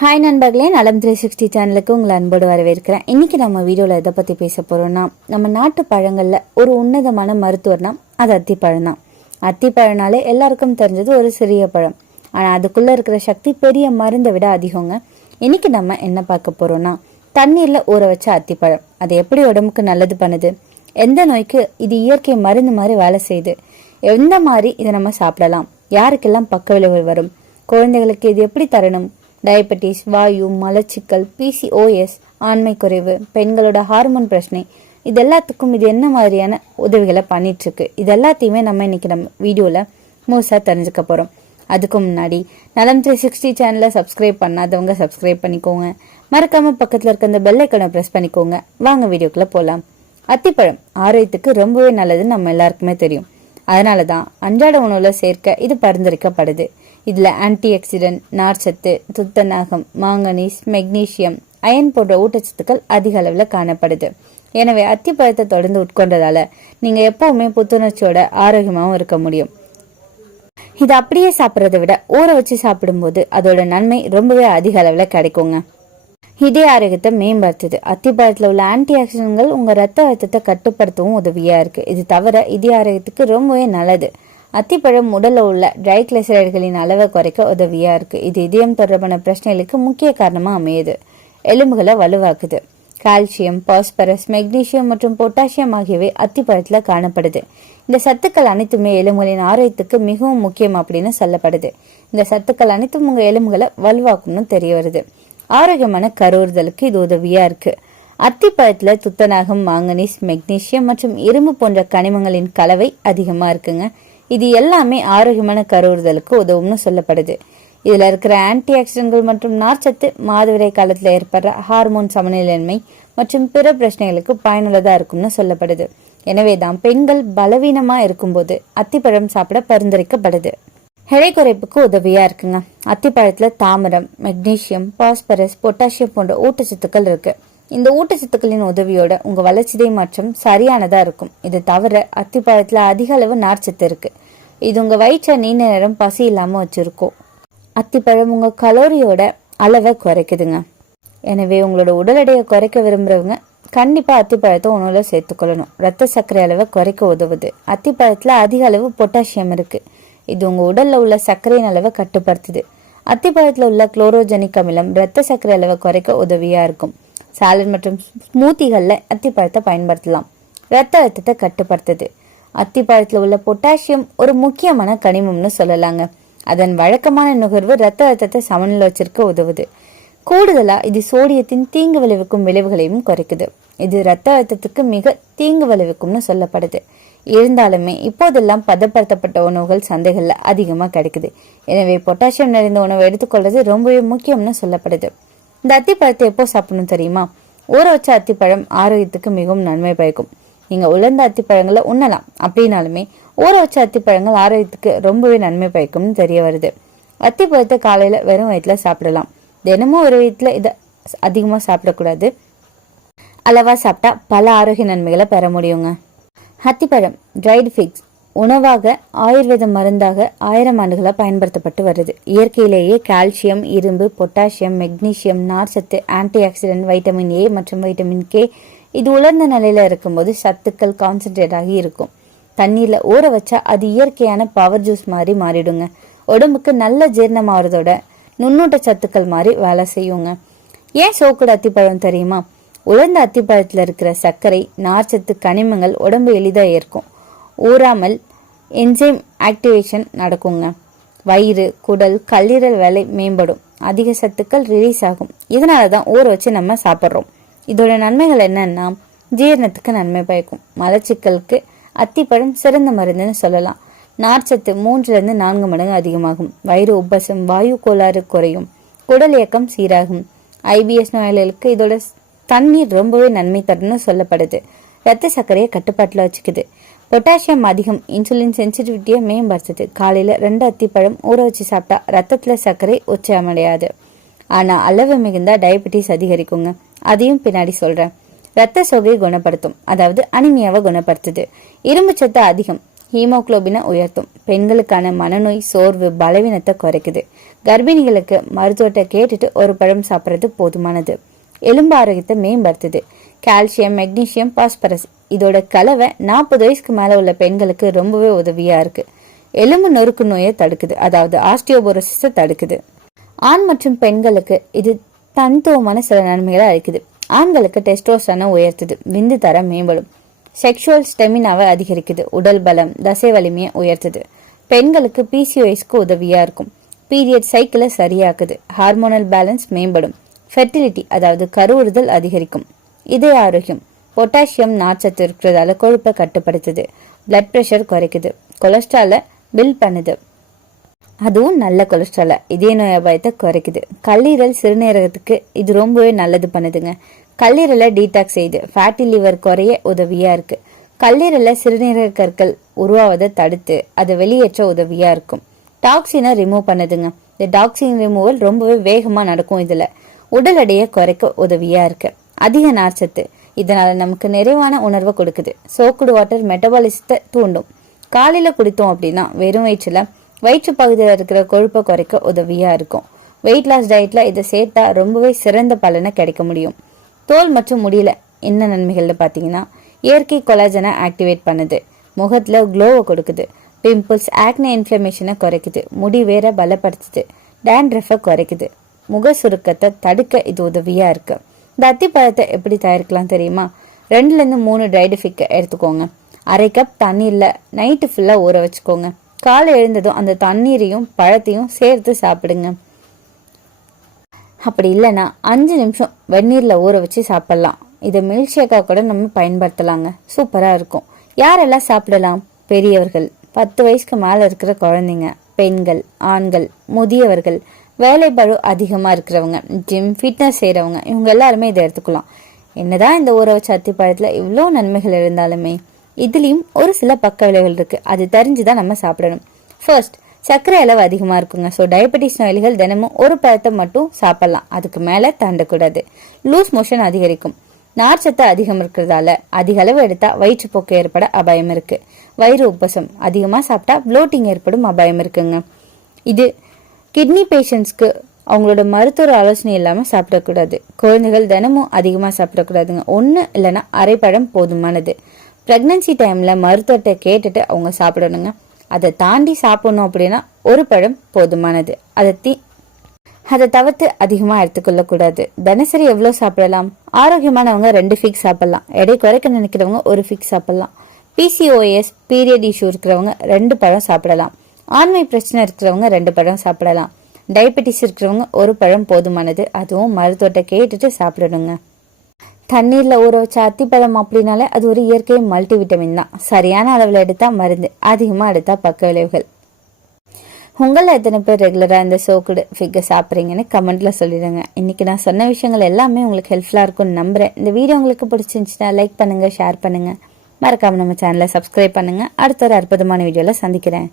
Hi நண்பர்களே நலம் three sixty சேனலுக்கு உங்களை அன்போடு வரவேற்கிறேன். இன்றைக்கி நம்ம வீடியோவில் எதை பற்றி பேச போகிறோம்னா நம்ம நாட்டு பழங்களில் ஒரு உன்னதமான மருத்துவர்னா அது அத்திப்பழம் தான் அத்திப்பழம்னாலே எல்லாருக்கும் தெரிஞ்சது ஒரு சிறிய பழம். ஆனால் அதுக்குள்ளே இருக்கிற சக்தி பெரிய மருந்தை விட அதிகங்க. இன்றைக்கி நம்ம என்ன பார்க்க போகிறோம்னா தண்ணீரில் ஊற வச்ச அத்திப்பழம். அது எப்படி உடம்புக்கு நல்லது பண்ணுது? எந்த நோய்க்கு இது இயற்கை மருந்து மாதிரி வேலை செய்யுது? எந்த மாதிரி இதை நம்ம சாப்பிடலாம்? யாருக்கெல்லாம் பக்க விளைவுகள் வரும்? குழந்தைகளுக்கு இது எப்படி தரணும்? டயபெட்டிஸ் வாயு மலச்சிக்கல் பிசிஓஎஸ் ஆண்மை குறைவு பெண்களோட ஹார்மோன் பிரச்சனை. இது எல்லாத்துக்கும் இது என்ன மாதிரியான உதவிகளை பண்ணிட்டு இருக்கு இது எல்லாத்தையுமே நம்ம இன்னைக்கு நம்ம வீடியோல முழுசா தெரிஞ்சுக்க போறோம். அதுக்கு முன்னாடி நலம் த்ரீ சிக்ஸ்டி சேனலை சப்ஸ்கிரைப் பண்ணாதவங்க சப்ஸ்கிரைப் பண்ணிக்கோங்க. மறக்காம பக்கத்துல இருக்க அந்த பெல் ஐக்கனை பண்ணிக்கோங்க. வாங்க வீடியோக்குள்ள போலாம். அத்திப்பழம் ஆரோக்கியத்துக்கு ரொம்பவே நல்லதுன்னு நம்ம எல்லாருக்குமே தெரியும். அதனால தான் அன்றாட உணவுல சேர்க்க இது பரிந்துரைக்கப்படுது. இதில் ஆன்டி ஆக்சிடென்ட் நார்ச்சத்து துத்தநாகம் மாங்கனீஸ் மெக்னீசியம் அயன் போன்ற ஊட்டச்சத்துக்கள் அதிக அளவில் காணப்படுது. எனவே அத்திப்பழத்தை தொடர்ந்து உட்கொண்டதால நீங்கள் எப்பவுமே புத்துணர்ச்சியோட ஆரோக்கியமாகவும் இருக்க முடியும். இது அப்படியே சாப்பிட்றதை விட ஊற வச்சு சாப்பிடும்போது அதோட நன்மை ரொம்பவே அதிக அளவில் கிடைக்குங்க. இதய ஆரோக்கியத்தை மேம்படுத்துது. அத்திப்பழத்தில் உள்ள ஆன்டி ஆக்சிடென்ட்கள் உங்கள் ரத்த அழுத்தத்தை கட்டுப்படுத்தவும் உதவியாக இருக்குது இது தவிர இதய ஆரோக்கியத்துக்கு ரொம்பவே நல்லது. அத்திப்பழம் உடலில் உள்ள ட்ரைக்ளிசரைடுகளின் அளவை குறைக்க உதவியாக இருக்குது இது இதயம் தொடர்பான பிரச்சனைகளுக்கு முக்கிய காரணமாக அமையுது. எலும்புகளை வலுவாக்குது. கால்சியம் பாஸ்பரஸ் மெக்னீசியம் மற்றும் பொட்டாசியம் ஆகியவை அத்திப்பழத்தில் காணப்படுது. இந்த சத்துக்கள் அனைத்துமே எலும்புகளின் ஆரோக்கியத்துக்கு மிகவும் முக்கியம் அப்படின்னு சொல்லப்படுது. இந்த சத்துக்கள் அனைத்தும் உங்கள் எலும்புகளை வலுவாக்கும்னு தெரிய வருது. ஆரோக்கியமான கருவுறுதலுக்கு இது உதவியா இருக்கு. அத்திப்பழத்தில் துத்தநாகம் மாங்கனீஸ் மெக்னீசியம் மற்றும் இரும்பு போன்ற கனிமங்களின் கலவை அதிகமாக இருக்குங்க. இது எல்லாமே ஆரோக்கியமான கருவுறுதலுக்கு உதவும்னு சொல்லப்படுது. இதில் இருக்கிற ஆன்டி ஆக்சிடென்ட்கள் மற்றும் நார்ச்சத்து மாதவிரை காலத்தில் ஏற்படுற ஹார்மோன் சமநிலையின்மை மற்றும் பிற பிரச்சனைகளுக்கு பயனுள்ளதாக இருக்கும்னு சொல்லப்படுது. எனவே தான் பெண்கள் பலவீனமாக இருக்கும்போது அத்திப்பழம் சாப்பிட பரிந்துரைக்கப்படுது. எடை குறைப்புக்கு உதவியாக இருக்குங்க. அத்திப்பழத்தில் தாமிரம் மெக்னீசியம் பாஸ்பரஸ் பொட்டாசியம் போன்ற ஊட்டச்சத்துக்கள் இருக்குது இந்த ஊட்டச்சத்துக்களின் உதவியோட உங்க வளர்ச்சிதை மாற்றம் சரியானதா இருக்கும். இது தவிர அத்திப்பழத்துல அதிக அளவு நார்ச்சத்து இருக்கு. இது உங்க வயிற்றை நீண்ட நேரம் பசி இல்லாம வச்சிருக்கும். அத்திப்பழம் உங்க கலோரியோட அளவை குறைக்குதுங்க. எனவே உங்களோட உடல் எடையை குறைக்க விரும்புறவங்க கண்டிப்பா அத்திப்பழத்தை உணவுல சேர்த்துக்கொள்ளணும். ரத்த சர்க்கரை அளவை குறைக்க உதவுது. அத்திப்பழத்துல அதிக அளவு பொட்டாசியம் இருக்கு. இது உங்க உடல்ல உள்ள சர்க்கரையின் அளவை கட்டுப்படுத்துது. அத்திப்பழத்துல உள்ள குளோரோஜெனிக் அமிலம் ரத்த சர்க்கரை அளவை குறைக்க உதவியா இருக்கும். சாலட் மற்றும் ஸ்மூத்திகளில் அத்திப்பழத்தை பயன்படுத்தலாம். ரத்த அழுத்தத்தை கட்டுப்படுத்துது. அத்திப்பழத்தில் உள்ள பொட்டாசியம் ஒரு முக்கியமான கனிமம்னு சொல்லலாங்க. அதன் வழக்கமான நுகர்வு ரத்த அழுத்தத்தை சமநிலை வச்சிருக்க உதவுது. கூடுதலா இது சோடியத்தின் தீங்கு விளைவிக்கும் விளைவுகளையும் குறைக்குது. இது ரத்த அழுத்தத்துக்கு மிக தீங்கு விளைவிக்கும்னு சொல்லப்படுது. இருந்தாலுமே இப்போதெல்லாம் பதப்படுத்தப்பட்ட உணவுகள் சந்தைகளில் அதிகமாக கிடைக்குது. எனவே பொட்டாசியம் நிறைந்த உணவை எடுத்துக்கொள்வது ரொம்பவே முக்கியம்னு சொல்லப்படுது. இந்த அத்திப்பழத்தை எப்போ சாப்பிடணும் தெரியுமா? ஊற வச்ச அத்திப்பழம் ஆரோக்கியத்துக்கு மிகவும் நன்மை பயக்கும். நீங்க உலர்ந்த அத்திப்பழங்களை உண்ணலாம். அப்படின்னாலுமே ஊற வச்ச அத்திப்பழங்கள் ஆரோக்கியத்துக்கு ரொம்பவே நன்மை பயக்கும்னு தெரிய வருது. அத்திப்பழத்தை காலையில வெறும் வயிற்றுல சாப்பிடலாம். தினமும் ஒரு வயிற்றுல இதை அதிகமாக சாப்பிடக்கூடாது. அளவா சாப்பிட்டா பல ஆரோக்கிய நன்மைகளை பெற முடியுங்க. அத்திப்பழம் ட்ரைடு ஃபிக்ஸ் உணவாக ஆயுர்வேத மருந்தாக ஆயிரம் ஆண்டுகளாக பயன்படுத்தப்பட்டு வருது. இயற்கையிலேயே கால்சியம் இரும்பு பொட்டாசியம் மெக்னீசியம் நார்ச்சத்து ஆன்டி ஆக்சிடென்ட் வைட்டமின் ஏ மற்றும் வைட்டமின் கே. இது உலர்ந்த நிலையில் இருக்கும்போது சத்துக்கள் கான்சென்ட்ரேட் ஆகி இருக்கும். தண்ணீரில் ஊற வச்சா அது இயற்கையான பவர் ஜூஸ் மாதிரி மாறிடுங்க. உடம்புக்கு நல்ல ஜீரணமாகறதோட நுண்ணூட்ட சத்துக்கள் மாதிரி வேலை செய்யுங்க. ஏன் சோக்குடு அத்திப்பழம் தெரியுமா? உலர்ந்த அத்திப்பழத்தில் இருக்கிற சர்க்கரை நார்ச்சத்து கனிமங்கள் உடம்பு எளிதாக ஏற்கும். ஊறாமல் என்சைம் ஆக்டிவேஷன் நடக்குங்க. வயிறு குடல் கல்லீரல் வேலை மேம்படும். அதிக சத்துக்கள் ரிலீஸ் ஆகும். இதனால தான் ஊற வச்சு நம்ம சாப்பிட்றோம். இதோட நன்மைகள் என்னன்னா ஜீரணத்துக்கு நன்மை பயக்கும். மலச்சிக்கலுக்கு அத்திப்பழம் சிறந்த மருந்துன்னு சொல்லலாம். நார்ச்சத்து மூன்றுலேருந்து நான்கு மடங்கு அதிகமாகும். வயிறு உப்பசம் வாயு கோளாறு குறையும். குடல் இயக்கம் சீராகும். ஐபிஎஸ் நோயாளிகளுக்கு இதோட தண்ணீர் ரொம்பவே நன்மை தரும்னு சொல்லப்படுது. ரத்த சர்க்கரையை கட்டுப்பாட்டில் வச்சுக்குது. பொட்டாசியம் அதிகம் இன்சுலின் சென்சிட்டிவிட்டியை மேம்படுத்துது. காலையில் ரெண்டு அத்திப்பழம் ஊற வச்சு சாப்பிட்டா ரத்தத்தில் சர்க்கரை உச்சமடையாது. ஆனால் அளவு மிகுந்தா டயபெட்டிஸ் அதிகரிக்குங்க. அதையும் பின்னாடி சொல்கிறேன் ரத்த சோகையை குணப்படுத்தும் அதாவது அனிமியாவை குணப்படுத்துது. இரும்பு சத்து அதிகம் ஹீமோகுளோபினை உயர்த்தும். பெண்களுக்கான மனநோய் சோர்வு பலவீனத்தை குறைக்குது. கர்ப்பிணிகளுக்கு மருத்துவத்தை கேட்டுட்டு ஒரு பழம் சாப்பிட்றது போதுமானது. எலும்பு ஆரோக்கியத்தை மேம்படுத்துது. கால்சியம் மெக்னீசியம் பாஸ்பரஸ் இதோட கலவை நாற்பது வயசுக்கு மேலே உள்ள பெண்களுக்கு ரொம்பவே உதவியாக இருக்கு. எலும்பு நொறுக்கு நோயை தடுக்குது. அதாவது ஆஸ்டியோபோரோசிஸை தடுக்குது. ஆண் மற்றும் பெண்களுக்கு இது தனித்துவமான சில நன்மைகளை அளிக்குது. ஆண்களுக்கு டெஸ்டோஸ்டனை உயர்த்துது. விந்து தரம் மேம்படும். செக்ஷுவல் ஸ்டெமினாவை அதிகரிக்குது. உடல் பலம் தசை வலிமையை உயர்த்துது. பெண்களுக்கு பிசிஓஎஸ்க்கு உதவியாக இருக்கும். பீரியட் சைக்கிளை சரியாக்குது. ஹார்மோனல் பேலன்ஸ் மேம்படும். ஃபெர்டிலிட்டி அதாவது கருவுறுதல் அதிகரிக்கும். இதய ஆரோக்கியம். பொட்டாசியம் நார்ச்சத்து இருக்கிறதால கொழுப்பை கட்டுப்படுத்துது. பிளட் ப்ரெஷர் குறைக்குது. கொலஸ்ட்ராலை பில் பண்ணுது. அதுவும் நல்ல கொலஸ்ட்ரால இதய நோய் அபாயத்தை குறைக்குது. கல்லீரல் சிறுநீரகத்துக்கு இது ரொம்பவே நல்லது பண்ணுதுங்க. கல்லீரலை டீடாக்ஸ் செய்யுது ஃபேட்டி லிவர் குறைய உதவியா இருக்கு. கல்லீரல்ல சிறுநீரக கற்கள் உருவாவதை தடுத்து அதை வெளியேற்ற உதவியா இருக்கும். டாக்ஸினை ரிமூவ் பண்ணுதுங்க. இந்த டாக்ஸின் ரிமூவல் ரொம்பவே வேகமா நடக்கும் இதுல. உடல் எடையை குறைக்க உதவியா இருக்கு. அதிக நார்ச்சத்து இதனால் நமக்கு நிறைவான உணர்வை கொடுக்குது. சோக்குடு வாட்டர் மெட்டபாலிசத்தை தூண்டும். காலையில் குடித்தோம் அப்படின்னா வெறும் வயிற்றில் வயிற்று பகுதியில் இருக்கிற கொழுப்பை குறைக்க உதவியாக இருக்கும். வெயிட் லாஸ் டயட்டில் இதை சேர்த்தா ரொம்பவே சிறந்த பலனை கிடைக்க முடியும். தோல் மற்றும் முடியல என்ன நன்மைகள்னு பார்த்தீங்கன்னா இயற்கை கொலாஜனை ஆக்டிவேட் பண்ணுது. முகத்தில் க்ளோவை கொடுக்குது. பிம்பிள்ஸ் ஆக்னே இன்ஃப்ளமேஷனை குறைக்குது. முடி வேற பலப்படுத்துது. டேண்ட்ரஃபை குறைக்குது. முக சுருக்கத்தை தடுக்க இது உதவியாக இருக்குது இந்த அத்திப்பழத்தை எப்படி தயாரிக்கலாம் தெரியுமா? ரெண்டுல இருந்து மூணு ட்ரைடு ஃபிக்கை எடுத்துக்கோங்க. அரை கப் தண்ணீர்ல நைட்டு ஃபுல்லா ஊற வச்சுக்கோங்க. காலை எழுந்ததும் அந்த தண்ணீரையும் பழத்தையும் சேர்த்து சாப்பிடுங்க. அப்படி இல்லைன்னா அஞ்சு நிமிஷம் வெந்நீரில் ஊற வச்சு சாப்பிடலாம். இதை மில்க் ஷேக்காக கூட நம்ம பயன்படுத்தலாங்க. சூப்பராக இருக்கும். யாரெல்லாம் சாப்பிடலாம்? பெரியவர்கள். பத்து வயசுக்கு மேலே இருக்கிற குழந்தைங்க பெண்கள் ஆண்கள் முதியவர்கள். வேலைப்பழு அதிகமாக இருக்கிறவங்க ஜிம் ஃபிட்னஸ் செய்கிறவங்க இவங்க எல்லாருமே இதை எடுத்துக்கலாம். என்னதான் இந்த ஊற வச்ச அத்திப்பழத்தில் இவ்வளோ நன்மைகள் இருந்தாலுமே இதுலேயும் ஒரு சில பக்க விளைவுகள் இருக்குது அது தெரிஞ்சு தான் நம்ம சாப்பிடணும். ஃபர்ஸ்ட் சர்க்கரை அளவு அதிகமாக இருக்குங்க. ஸோ டயபெட்டிஸ் நோயாளிகள் தினமும் ஒரு பழத்தை மட்டும் சாப்பிடலாம். அதுக்கு மேலே தாண்டக்கூடாது. லூஸ் மோஷன் அதிகரிக்கும். நார்ச்சத்து அதிகம் இருக்கிறதால அதிக அளவு எடுத்தால் வயிற்றுப்போக்கு ஏற்பட அபாயம் இருக்குது வயிறு உப்பசம் அதிகமாக சாப்பிட்டா ப்ளோட்டிங் ஏற்படும் அபாயம் இருக்குங்க. இது கிட்னி பேஷண்ட்ஸ்க்கு அவங்களோட மருத்துவ ஆலோசனை இல்லாமல் சாப்பிடக்கூடாது. குழந்தைகள் தினமும் அதிகமாக சாப்பிடக்கூடாதுங்க. ஒன்று இல்லைன்னா அரைப்பழம் போதுமானது. ப்ரெக்னன்சி டைமில் மருத்துவத்தை கேட்டுட்டு அவங்க சாப்பிடணுங்க. அதை தாண்டி சாப்பிடணும் அப்படின்னா ஒரு பழம் போதுமானது. அதை தீ அதை தவிர்த்து அதிகமாக எடுத்துக்கொள்ளக்கூடாது. தினசரி எவ்வளோ சாப்பிடலாம்? ஆரோக்கியமானவங்க ரெண்டு ஃபிக்ஸ் சாப்பிடலாம். எடை குறைக்க நினைக்கிறவங்க ஒரு ஃபிக்ஸ் சாப்பிடலாம். பிசிஓஎஸ் பீரியட் இஷ்யூ இருக்கிறவங்க ரெண்டு பழம் சாப்பிடலாம். ஆண்மை பிரச்சனை இருக்கிறவங்க ரெண்டு பழம் சாப்பிடலாம். டயபெட்டிஸ் இருக்கிறவங்க ஒரு பழம் போதுமானது. அதுவும் மருத்துவத்தை கேட்டுட்டு சாப்பிடணுங்க. தண்ணீரில் ஊற வச்ச அத்திப்பழம் அப்படின்னாலே அது ஒரு இயற்கை மல்டி விட்டமின் தான். சரியான அளவில் எடுத்தால் மருந்து அதிகமாக எடுத்தால் பக்க விளைவுகள். உங்களில் எத்தனை பேர் ரெகுலராக இந்த சோக்குடு ஃபிக்கர் சாப்பிட்றீங்கன்னு கமெண்ட்டில் சொல்லிடுங்க. இன்றைக்கி நான் சொன்ன விஷயங்கள் எல்லாமே உங்களுக்கு ஹெல்ப்ஃபுல்லாக இருக்கும்னு நம்புகிறேன் இந்த வீடியோ உங்களுக்கு பிடிச்சிருந்துச்சுன்னா லைக் பண்ணுங்கள் ஷேர் பண்ணுங்கள் மறக்காமல் நம்ம சேனலை சப்ஸ்கிரைப் பண்ணுங்கள் அடுத்த ஒரு அற்புதமான வீடியோவில் சந்திக்கிறேன்.